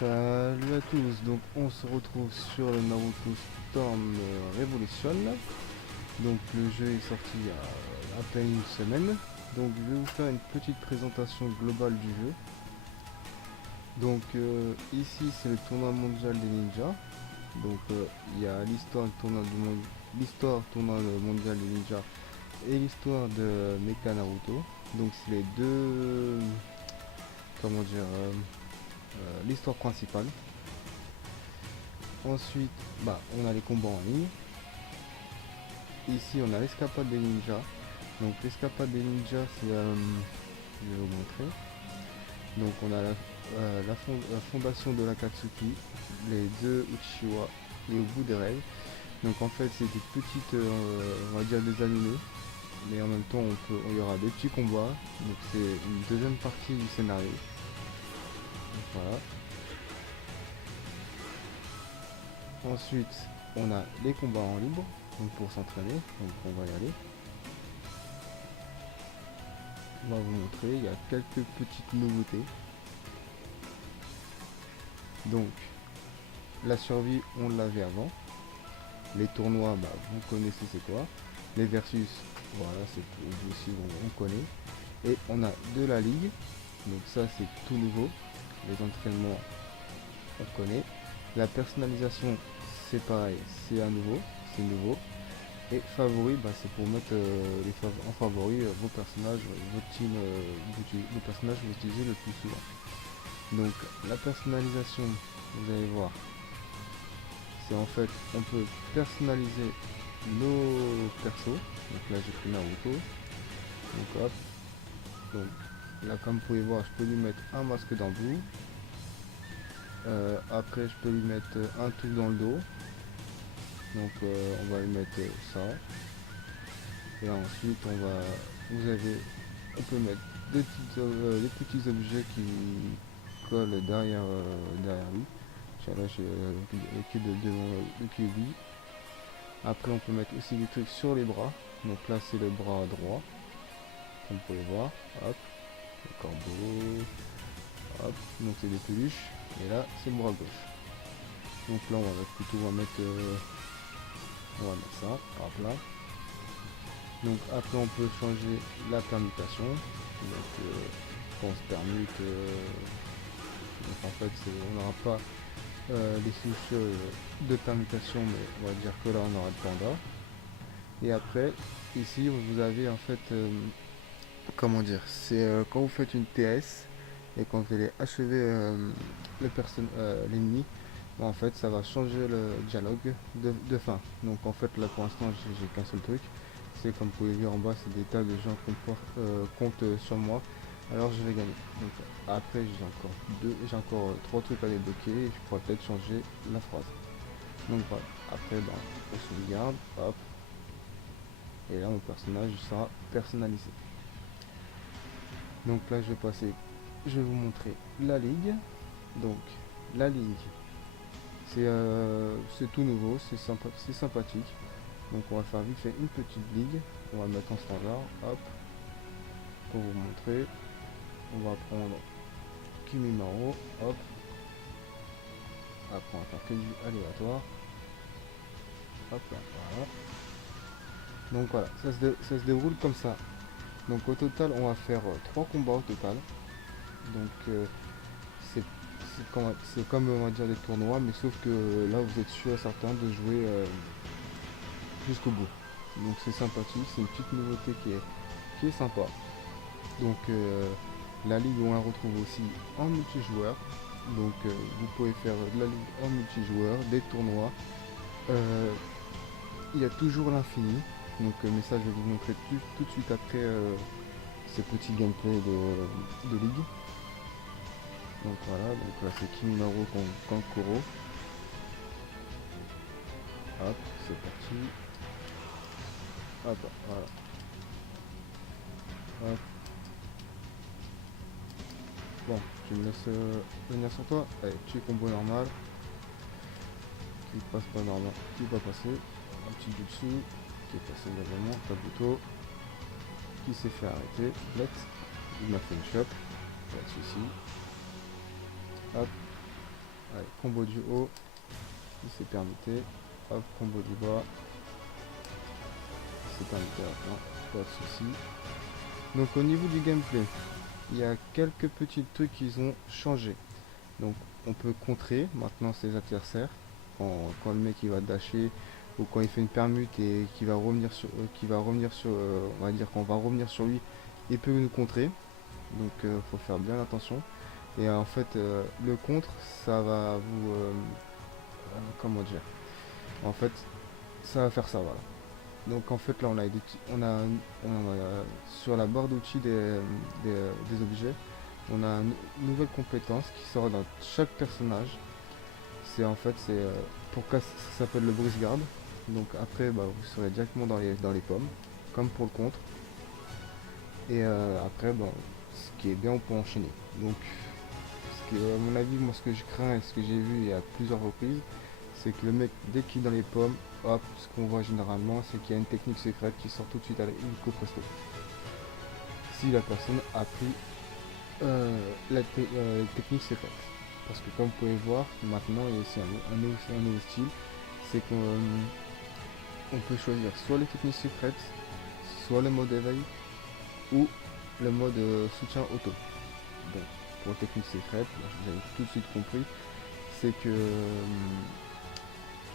Salut à tous, donc on se retrouve sur le Naruto Storm Revolution. Donc le jeu est sorti il y a à peine une semaine. Donc je vais vous faire une petite présentation globale du jeu. Donc ici c'est le tournoi mondial des ninjas. Donc il y a l'histoire tournoi mondial des ninjas et l'histoire de Mecha Naruto. Donc c'est les deux, comment dire, l'histoire principale. Ensuite, on a les combats en ligne. Ici, on a l'escapade des ninjas. Donc, l'escapade des ninjas, c'est. Je vais vous montrer. Donc, on a la fondation de l'Akatsuki, les deux Uchiwa et au bout des rêves. Donc, en fait, c'est des petites. On va dire des animés. Mais en même temps, il y aura des petits combats. Donc, c'est une deuxième partie du scénario. Donc, voilà. Ensuite, on a les combats en libre, donc pour s'entraîner, donc on va y aller. On va vous montrer, il y a quelques petites nouveautés. Donc, la survie, on l'avait avant. Les tournois, vous connaissez c'est quoi. Les versus, voilà, c'est aussi on connaît. Et on a de la ligue, donc ça c'est tout nouveau. Les entraînements, on connaît. La personnalisation, c'est pareil, c'est à nouveau, c'est nouveau. Et favori, c'est pour mettre en favori vos personnages, votre team, vos personnages que vous utilisez le plus souvent. Donc la personnalisation, vous allez voir, c'est en fait, on peut personnaliser nos persos. Donc là j'ai pris Naruto. Donc hop, donc là comme vous pouvez voir, je peux lui mettre un masque d'embout. Après je peux lui mettre un truc dans le dos. Donc on va lui mettre ça. Et ensuite on peut mettre des petits objets qui collent derrière lui. Tiens, là j'ai le cube devant le QB. Après on peut mettre aussi des trucs sur les bras. Donc là c'est le bras droit, comme vous pouvez voir. Hop, le corbeau. Hop, donc c'est des peluches. Et là c'est le bras gauche. Donc là on va mettre ça. Hop là. Donc après on peut changer la permutation. Donc quand on se permute, donc en fait on n'aura pas les souches de permutation, mais on va dire que là on aura le panda. Et après ici vous avez en fait comment dire, c'est quand vous faites une TS et quand vous allez achever l'ennemi, en fait ça va changer le dialogue de fin. Donc en fait là pour l'instant j'ai qu'un seul truc. C'est comme vous pouvez voir en bas, c'est des tas de gens comptent sur moi. Alors je vais gagner. Donc après j'ai encore trois trucs à débloquer et je pourrais peut-être changer la phrase. Donc voilà. Après on sauvegarde, hop. Et là mon personnage sera personnalisé. Donc là je vais vous montrer la ligue. Donc la ligue, c'est tout nouveau, c'est sympathique. Donc on va faire vite fait une petite ligue. On va le mettre en standard. Hop. Pour vous montrer. On va prendre Kimimaro. Hop. Après on va faire que du aléatoire. Hop là. Voilà. Donc voilà. Ça se déroule comme ça. Donc au total on va faire 3 combats au total. Donc c'est comme on va dire des tournois. Mais sauf que là vous êtes sûr et certain de jouer jusqu'au bout. Donc c'est sympathique, c'est une petite nouveauté qui est sympa. Donc la ligue on la retrouve aussi en multijoueur. Donc vous pouvez faire de la ligue en multijoueur, des tournois. Il y a toujours l'infini. Donc mais ça je vais vous montrer tout de suite après ces petits gameplays de ligue. Donc voilà, donc là c'est Kimimaro contre Kankuro. Hop, c'est parti. Hop, voilà. Hop. Bon, tu me laisses venir sur toi. Allez, petit combo normal. Qui passe pas normal. Qui va passer. Un petit jutsu. Qui est passé également. Kabuto. Qui s'est fait arrêter. Let. Il m'a fait une chop. Pas de soucis. Hop. Allez, combo du haut, si c'est permuté. Hop, combo du bas, si c'est permuté. Non, pas de souci. Donc au niveau du gameplay, il y a quelques petits trucs qui ont changé. Donc on peut contrer maintenant ses adversaires quand le mec il va dasher ou quand il fait une permute et qui va revenir sur on va dire qu'on va revenir sur lui, il peut nous contrer. Donc faut faire bien attention. Et en fait le contre ça va vous comment dire, en fait ça va faire ça, voilà. Donc en fait là on a sur la barre d'outils des objets, on a une nouvelle compétence qui sort dans chaque personnage. C'est en fait c'est pour casser, ça s'appelle le brise garde. Donc après bah, vous serez directement dans les pommes, comme pour le contre. Et après bah, ce qui est bien on peut enchaîner. Donc ce qui est, à mon avis, moi ce que je crains et ce que j'ai vu et à plusieurs reprises, c'est que le mec dès qu'il est dans les pommes, hop, ce qu'on voit généralement c'est qu'il y a une technique secrète qui sort tout de suite à l'hélico presto. Si la personne a pris la technique secrète. Parce que comme vous pouvez voir, maintenant il y a aussi un nouveau style, c'est qu'on peut choisir soit les techniques secrètes, soit le mode éveil, ou le mode soutien auto. Bon, pour les techniques secrètes, vous avez tout de suite compris, c'est que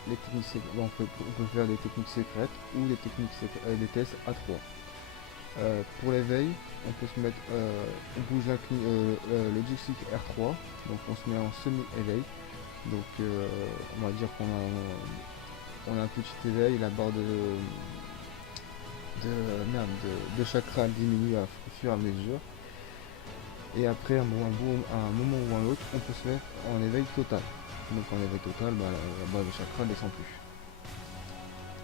les techniques secrètes, on peut faire des techniques secrètes ou des tests à 3. Pour l'éveil, on peut se mettre, on bouge le joystick R3, donc on se met en semi-éveil. Donc on va dire qu'on a un petit éveil, la barre de chakra diminue au fur et à mesure. Et après, à un moment ou à un autre, on peut se mettre en éveil total. Donc en éveil total, bah, la barre de chakra ne descend plus.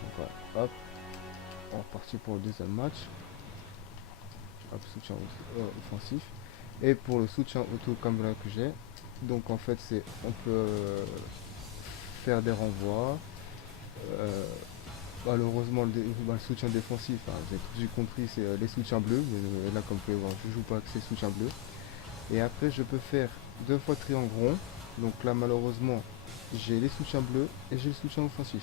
Donc voilà, hop, on est reparti pour le deuxième match. Hop, soutien offensif. Et pour le soutien auto comme là que j'ai, donc en fait c'est on peut faire des renvois. Euh, Malheureusement le soutien défensif, hein, vous avez tout de suite compris, c'est les soutiens bleus. Mais, là comme vous pouvez voir, je joue pas avec ces soutiens bleus. Et après je peux faire deux fois triangle rond. Donc là malheureusement j'ai les soutiens bleus et j'ai le soutien offensif.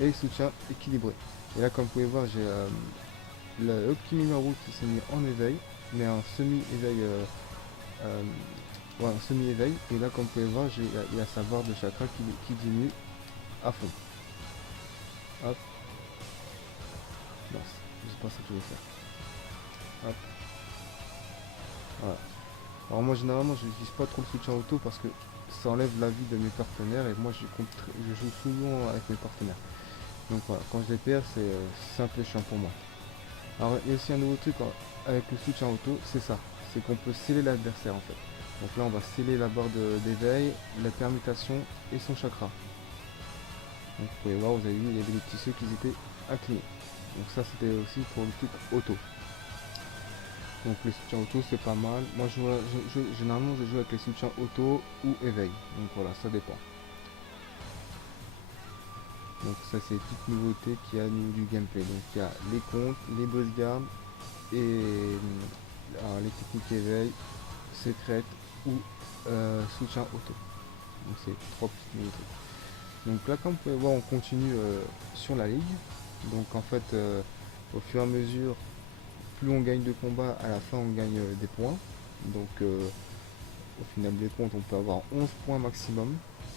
Et les soutiens équilibrés. Et là comme vous pouvez voir j'ai le numéro qui s'est mis en éveil, mais en semi-éveil. Euh, voilà, un semi-éveil. Et là comme vous pouvez voir, il y a sa barre de chakra qui diminue à fond. Hop. Non, c'est pas ça que je veux faire. Hop. Voilà. Alors moi généralement je n'utilise pas trop le soutien auto parce que ça enlève la vie de mes partenaires et moi je joue souvent avec mes partenaires. Donc voilà, quand je les perds c'est un peu chiant pour moi. Alors il y a aussi un nouveau truc avec le soutien auto, c'est ça. C'est qu'on peut sceller l'adversaire en fait. Donc là on va sceller la barre d'éveil, la permutation et son chakra. Donc vous pouvez voir, vous avez vu, il y avait des petits ceux qui étaient inclinés. Donc ça c'était aussi pour le truc auto. Donc les soutiens auto c'est pas mal. Moi généralement je joue avec les soutiens auto ou éveil. Donc voilà, ça dépend. Donc ça c'est les petites nouveautés qu'il y a au niveau du gameplay. Donc il y a les comptes, les brise gardes et les techniques éveil, secrètes ou soutien auto. Donc c'est trois petites nouveautés. Donc là comme vous pouvez voir on continue sur la ligue. Donc en fait au fur et à mesure plus on gagne de combats, à la fin on gagne des points. Donc au final des comptes on peut avoir 11 points maximum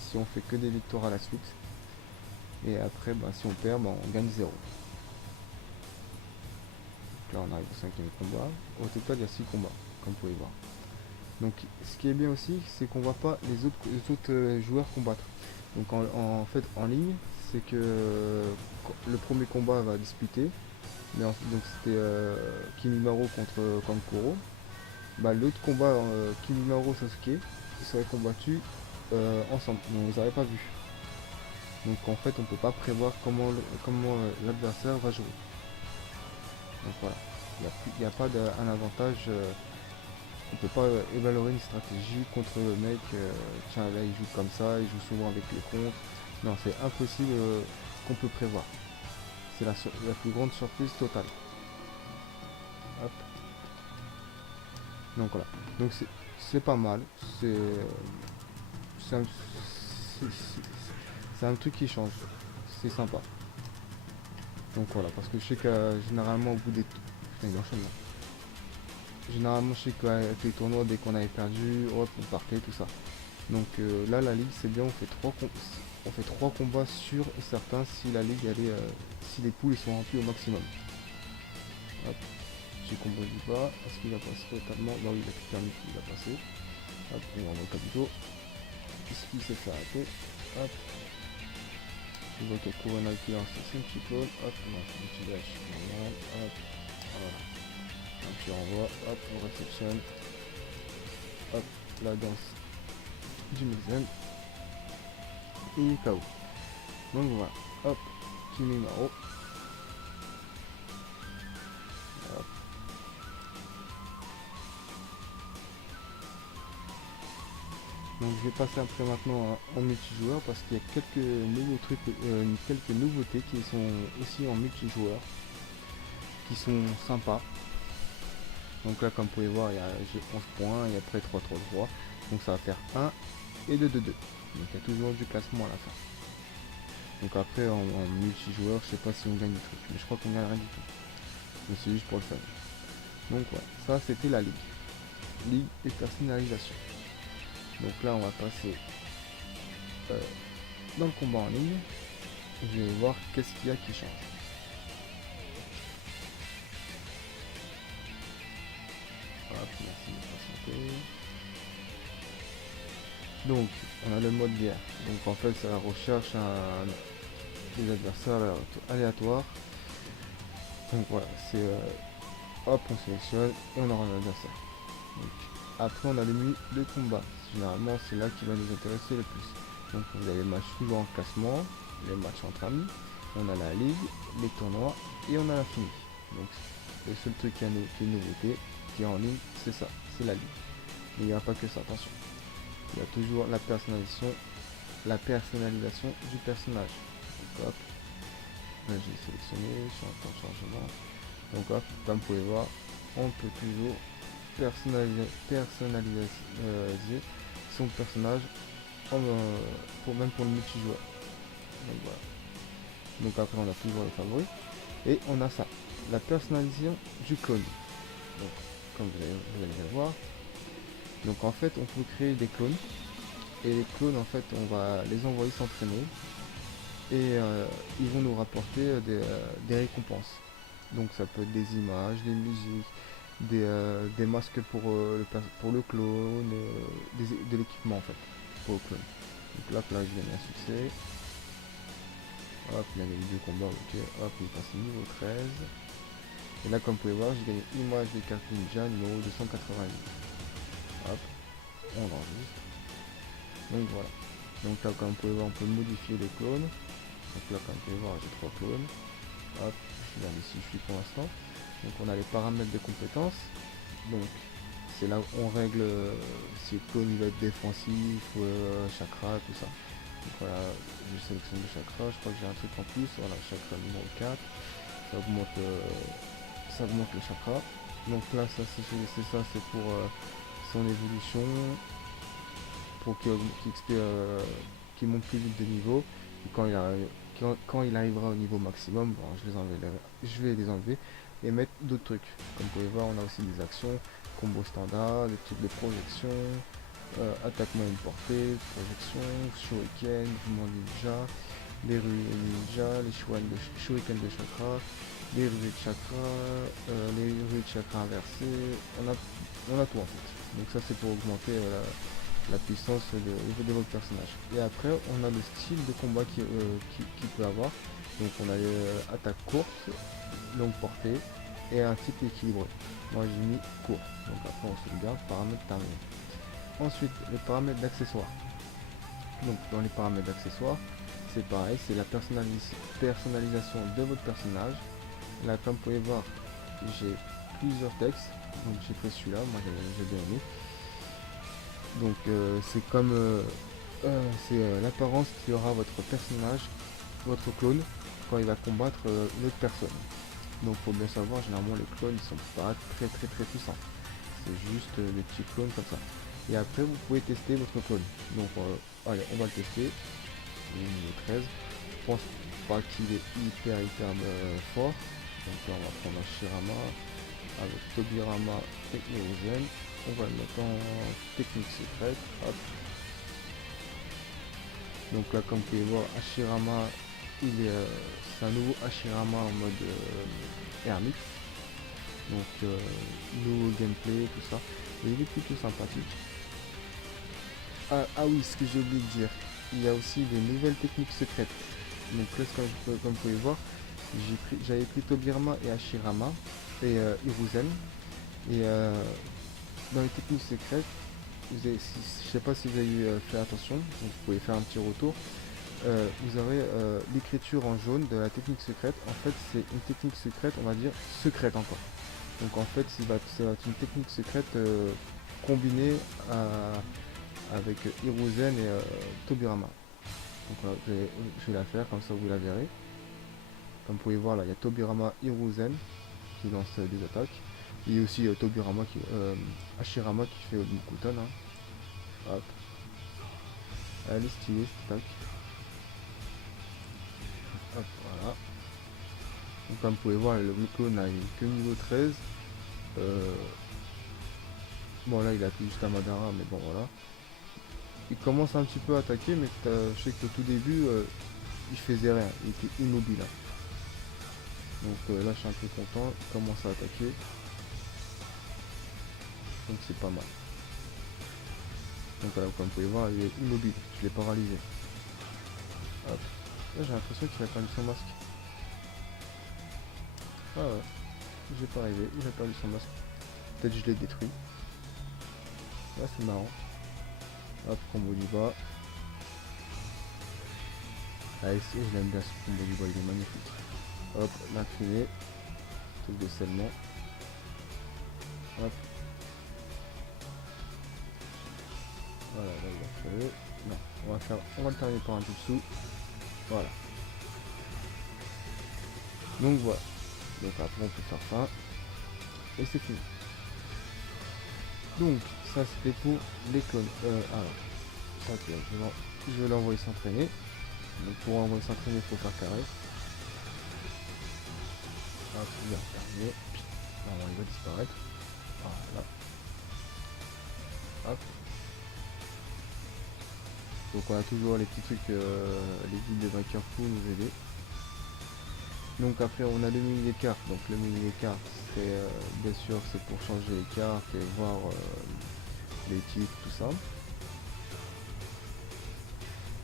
si on fait que des victoires à la suite. Et après bah, si on perd bah, on gagne 0. Donc là on arrive au 5ème combat. Au total il y a 6 combats comme vous pouvez voir. Donc ce qui est bien aussi c'est qu'on voit pas les autres joueurs combattre. Donc en fait en ligne c'est que le premier combat va disputer. Donc c'était Kimimaro contre Kankuro. Bah, l'autre combat Kimimaro Sasuke ils seraient combattus ensemble. Mais on les avait pas vus. Donc en fait on peut pas prévoir comment l'adversaire va jouer. Donc voilà. Il n'y a pas un avantage. On peut pas évaluer une stratégie contre le mec. Tiens là il joue comme ça, il joue souvent avec les contre. Non c'est impossible qu'on peut prévoir. C'est la plus grande surprise totale. Hop. Donc voilà. Donc c'est pas mal. c'est un truc qui change. C'est sympa. Donc voilà, parce que je sais que généralement au bout des... Putain, il enchaîne là. Généralement je sais qu'avec les tournois, dès qu'on avait perdu, hop, on partait, tout ça. Donc là la ligue c'est bien, on fait trois combats sûrs et certains si la ligue elle est, si les poules sont remplies au maximum. Hop, j'ai combo du bas, est-ce qu'il va passer totalement? Non, il a tout permis, il va passer. Hop, on va voir le capito. Est-ce qu'il s'est fait arrêter? Hop. Je vois que Corona qui lance un petit clone. Hop, on a un petit dash. Normal. Hop, voilà. Un petit renvoi. Hop, on réceptionne. Hop, la danse du Milzen. Et KO. Donc voilà. Hop, Kimimaro. Hop. Donc je vais passer après maintenant en multijoueur parce qu'il y a quelques nouveaux trucs, quelques nouveautés qui sont aussi en multijoueur, qui sont sympas. Donc là comme vous pouvez voir, j'ai 11 points et après 3-3-3. Donc ça va faire 1 et 2-2-2. Donc il y a toujours du classement à la fin. Donc après en multijoueur, je sais pas si on gagne du truc, mais je crois qu'on gagne rien du tout. Mais c'est juste pour le fun. Donc ouais, ça c'était la ligue. Ligue et personnalisation. Donc là on va passer dans le combat en ligne. Je vais voir qu'est-ce qu'il y a qui change. Hop, merci de patienter. Donc on a le mode guerre. Donc en fait ça recherche des adversaires aléatoires. Donc voilà, c'est hop, on sélectionne et on aura un adversaire. Donc, après on a le menu de combat. Généralement c'est là qui va nous intéresser le plus. Donc vous avez les matchs suivants en classement, les matchs entre amis, on a la ligue, les tournois et on a l'infini. Donc le seul truc qui est nouveauté, qui est en ligne, c'est ça, c'est la ligue. Mais il n'y a pas que ça, attention. Il y a toujours la personnalisation du personnage. Donc hop, là j'ai sélectionné, je suis en temps de chargement. Donc hop, comme vous pouvez voir, on peut toujours personnaliser son personnage même pour le multijoueur. Donc voilà. Donc après on a toujours les favoris. Et on a ça, la personnalisation du clone. Donc comme vous allez le voir. Donc en fait on peut créer des clones. Et les clones en fait on va les envoyer s'entraîner. Et ils vont nous rapporter des récompenses. Donc ça peut être des images, des musiques, des masques pour le clone, de l'équipement en fait, pour le clone. Donc là je gagne un succès. Hop, il a gagné 2 combats, ok. Hop, il passe niveau 13. Et là comme vous pouvez voir, j'ai gagné image des cartes ninja numéro 288. Hop, on enregistre. Donc voilà. Donc là comme vous pouvez voir, on peut modifier les clones. Donc là comme vous pouvez voir, j'ai 3 clones. Hop, je regarde ici, je suis pour l'instant. Donc on a les paramètres de compétences. Donc c'est là où on règle si le clone il va être défensif, chakra, tout ça. Donc voilà, je sélectionne le chakra, je crois que j'ai un truc en plus, voilà, chakra numéro 4, ça augmente le chakra. Donc là ça c'est pour son évolution, pour qu'il monte plus vite de niveau. Et quand il arrivera au niveau maximum, bon, je vais les enlever et mettre d'autres trucs. Comme vous pouvez voir, on a aussi des actions, combo standard, des trucs de projection, attaquement à une portée, projection, shuriken, mouvement ninja, les rues ninja, les shuriken de chakra, les rues de chakra, les rues de chakra inversées, on a tout en fait. Donc ça c'est pour augmenter la puissance de votre personnage. Et après on a le style de combat qu'il peut avoir. Donc on a attaque courte, longue portée et un type équilibré. Moi j'ai mis court. Donc après on sauvegarde, paramètres terminés. Ensuite les paramètres d'accessoires. Donc dans les paramètres d'accessoires, c'est pareil, c'est la personnalisation de votre personnage. Là comme vous pouvez voir, j'ai plusieurs textes. Donc j'ai pris celui-là, moi j'ai bien aimé. Donc c'est comme l'apparence qu'aura votre personnage, votre clone, quand il va combattre une autre personne. Donc faut bien savoir, généralement les clones ils sont pas très puissants. C'est juste des petits clones comme ça. Et après vous pouvez tester votre clone. Donc Allez, on va le tester. Il est niveau 13. Je pense pas qu'il est hyper fort. Donc là, on va prendre un Shirama avec Tobirama et Hiruzen. On va le mettre en technique secrète. Hop. Donc là, comme vous pouvez voir, Hashirama, c'est un nouveau Hashirama en mode ermite. Donc nouveau gameplay, tout ça. Et il est plutôt sympathique. Ah oui, ce que j'ai oublié de dire, il y a aussi des nouvelles techniques secrètes. Donc là, comme vous pouvez voir, j'avais pris Tobirama et Hashirama et Hiruzen. Et dans les techniques secrètes, je sais pas si vous avez fait attention, donc vous pouvez faire un petit retour. Vous aurez l'écriture en jaune de la technique secrète. En fait, c'est une technique secrète, on va dire secrète encore. Donc en fait, ça va être une technique secrète combinée avec Hiruzen et Tobirama. Donc voilà, je vais la faire, comme ça vous la verrez. Comme vous pouvez voir là, il y a Tobirama Hiruzen qui lance des attaques. Il y a aussi Hashirama qui fait Mukutan. Hein. Hop. Elle est stylée cette attaque. Hop, voilà. Donc comme vous pouvez voir, le Mukon n'a que niveau 13. Bon là il a fait juste un Madara, mais bon voilà. Il commence un petit peu à attaquer, mais je sais qu'au tout début, il faisait rien, il était immobile. Hein. Donc là je suis un peu content, il commence à attaquer. Donc c'est pas mal. Donc là comme vous pouvez voir, il est immobile, je l'ai paralysé. Hop. Là j'ai l'impression qu'il a perdu son masque. Ah ouais, j'ai pas arrivé, il a perdu son masque. Peut-être je l'ai détruit. Là c'est marrant. Hop, combo du bas. Ah ici je l'aime bien ce combo du bas, il est magnifique. Hop, l'incliné. Truc de scellement. Hop. Voilà, là il a crevé. Non, on va le terminer par un jutsu. Voilà. Donc voilà. Donc après on peut faire ça. Et c'est fini. Donc ça c'était pour les clones. Alors, ça je vais l'envoyer s'entraîner. Donc pour envoyer s'entraîner il faut faire carré. Hop, il va terminer. Normalement il va disparaître. Voilà. Hop. Donc on a toujours les petits trucs, les guides de vainqueurs pour nous aider. Donc après on a le mini des cartes. Donc le mini des cartes c'est bien sûr c'est pour changer les cartes et voir les titres, tout ça.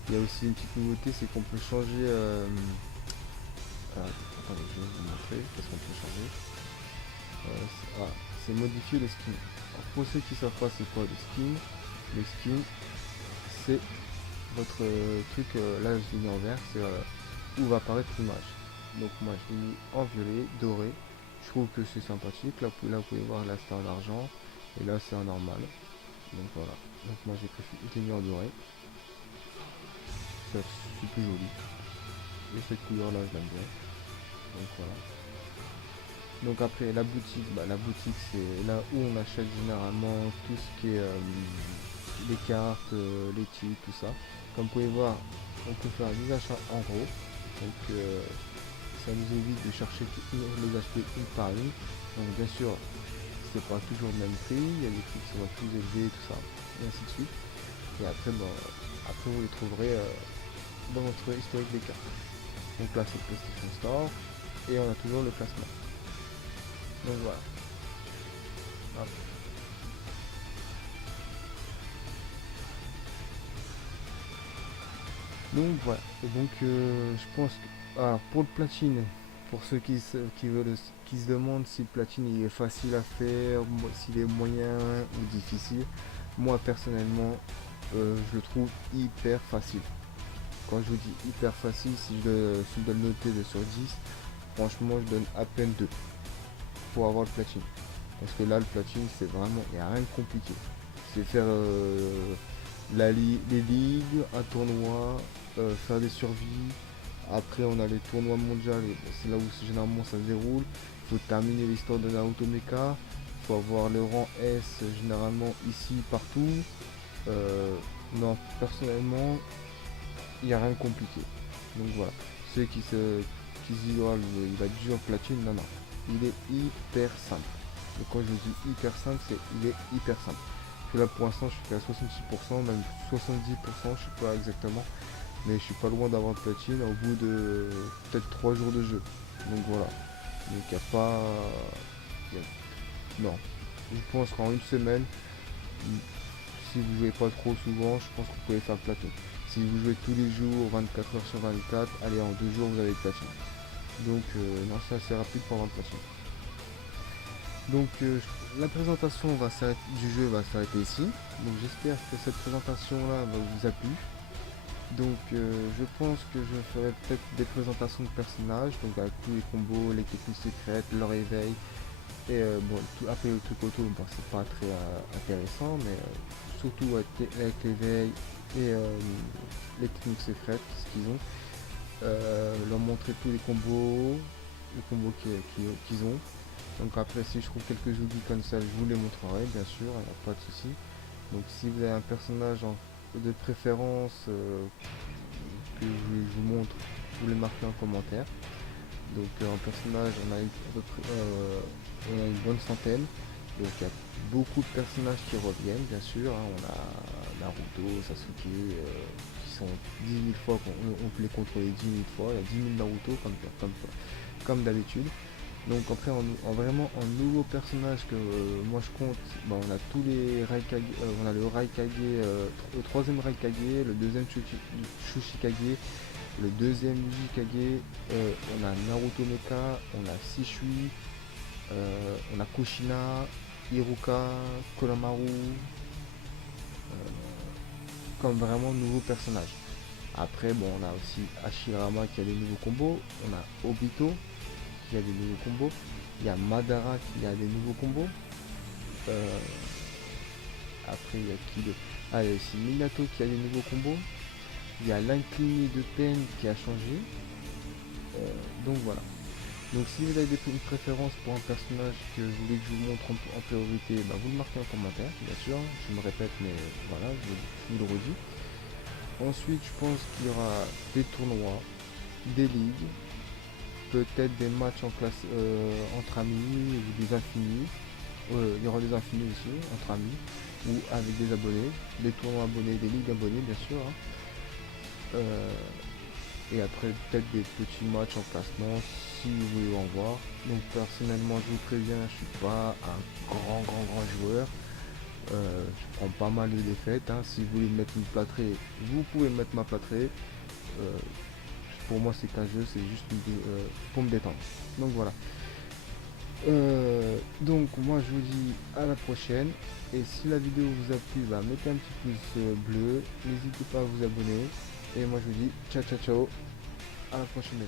Il y a aussi une petite nouveauté, c'est qu'on peut changer attendez, je vais vous montrer qu'est-ce qu'on peut changer. C'est modifier le skin. Alors, pour ceux qui savent pas c'est quoi le skin, c'est votre truc, là je l'ai mis en vert, c'est où va apparaître l'image. Donc moi je l'ai mis en violet, doré. Je trouve que c'est sympathique. Là vous pouvez voir, là c'est en argent et là c'est en normal. Donc voilà. Donc moi j'ai mis en doré. C'est plus joli. Et cette couleur là je l'aime bien. Donc voilà. Donc après la boutique c'est là où on achète généralement tout ce qui est les cartes, les titres, tout ça. Comme vous pouvez voir, on peut faire des achats en gros. Donc ça nous évite de chercher les acheter une par une. Donc bien sûr c'est pas toujours le même prix, il y a des prix qui sont plus élevés, tout ça, et ainsi de suite. Et après, après vous les trouverez dans votre historique des cartes. Donc là c'est PlayStation Store et on a toujours le classement. Donc voilà. Hop. Donc voilà. Et donc je pense que pour le platine, pour ceux qui se demandent si le platine il est facile à faire, s'il est moyen ou difficile, moi personnellement je le trouve hyper facile. Quand je vous dis hyper facile, si je dois le noter de sur 10, franchement je donne à peine 2 pour avoir le platine. Parce que là le platine c'est vraiment, il n'y a rien de compliqué. C'est faire les ligues, un tournoi, faire des survies. Après on a les tournois mondiaux, c'est là où généralement ça se déroule. Il faut terminer l'histoire de Naruto Mecha. Il faut avoir le rang S généralement ici, partout. Non, personnellement, il n'y a rien de compliqué. Donc voilà. Ceux qui se disent, oh, il va être dur platine, non, non. Il est hyper simple. Et quand je dis hyper simple, c'est il est hyper simple. Puis là pour l'instant je suis à 66%, même 70%, je sais pas exactement. Mais je suis pas loin d'avoir de platine au bout de peut-être 3 jours de jeu. Donc voilà. Donc il n'y a pas. y a- Non. Je pense qu'en une semaine, si vous jouez pas trop souvent, je pense que vous pouvez faire platine. Si vous jouez tous les jours, 24 heures sur 24, allez en 2 jours vous avez platine. Donc non, c'est assez rapide pour avoir platine. Donc la présentation du jeu va s'arrêter ici. Donc j'espère que cette présentation là vous a plu. Donc je pense que je ferai peut-être des présentations de personnages, donc avec tous les combos, les techniques secrètes, leur éveil. Et bon, après le truc auto, bon, c'est pas très intéressant, mais surtout avec l'éveil et les techniques secrètes, ce qu'ils ont. Leur montrer tous les combos qu'ils ont. Donc après, si je trouve quelques outils comme ça, je vous les montrerai, bien sûr, pas de souci. Donc si vous avez un personnage de préférence que je vous montre, vous les marquez en commentaire. Donc en personnage, on a une bonne centaine. Donc il y a beaucoup de personnages qui reviennent, bien sûr, hein. On a Naruto, Sasuke, qui sont 10 000 fois, on peut les contrôler 10 000 fois. Il y a 10 000 Naruto comme d'habitude. Donc après, vraiment en nouveau personnage que moi je compte, bah, on a tous les Raikage, on a le Raikage, le troisième Raikage, le deuxième Shushikage, le deuxième Yukage, on a Naruto Mecha, on a Shishui, on a Kushina, Iruka, Kolamaru, comme vraiment nouveaux personnages. Après, bon, on a aussi Hashirama qui a des nouveaux combos, on a Obito qui a des nouveaux combos, il y a Madara qui a des nouveaux combos. Euh, Après, il y a qui d'autre? Ah, il y a aussi Minato qui a des nouveaux combos. Il y a l'incliné de peine qui a changé. Donc voilà. Donc si vous avez une préférence pour un personnage que vous voulez que je vous montre en priorité, bah, vous le marquez en commentaire, bien sûr. Je me répète, mais voilà, je vous le redis. Ensuite, je pense qu'il y aura des tournois, des ligues, peut-être des matchs entre amis ou des infinis. Il y aura des infinis aussi, entre amis, ou avec des abonnés, des tournois abonnés, des ligues abonnées, bien sûr, hein. Euh, et après peut-être des petits matchs en classement si vous voulez en voir. Donc personnellement je vous préviens, je suis pas un grand joueur. Je prends pas mal de défaites, hein. Si vous voulez me mettre une plâtrée, vous pouvez me mettre ma plâtrée. Euh, pour moi c'est qu'un jeu, c'est juste pour me détendre. Donc voilà. Donc moi je vous dis à la prochaine. Et si la vidéo vous a plu, bah, mettez un petit pouce bleu. N'hésitez pas à vous abonner. Et moi je vous dis ciao ciao ciao. À la prochaine.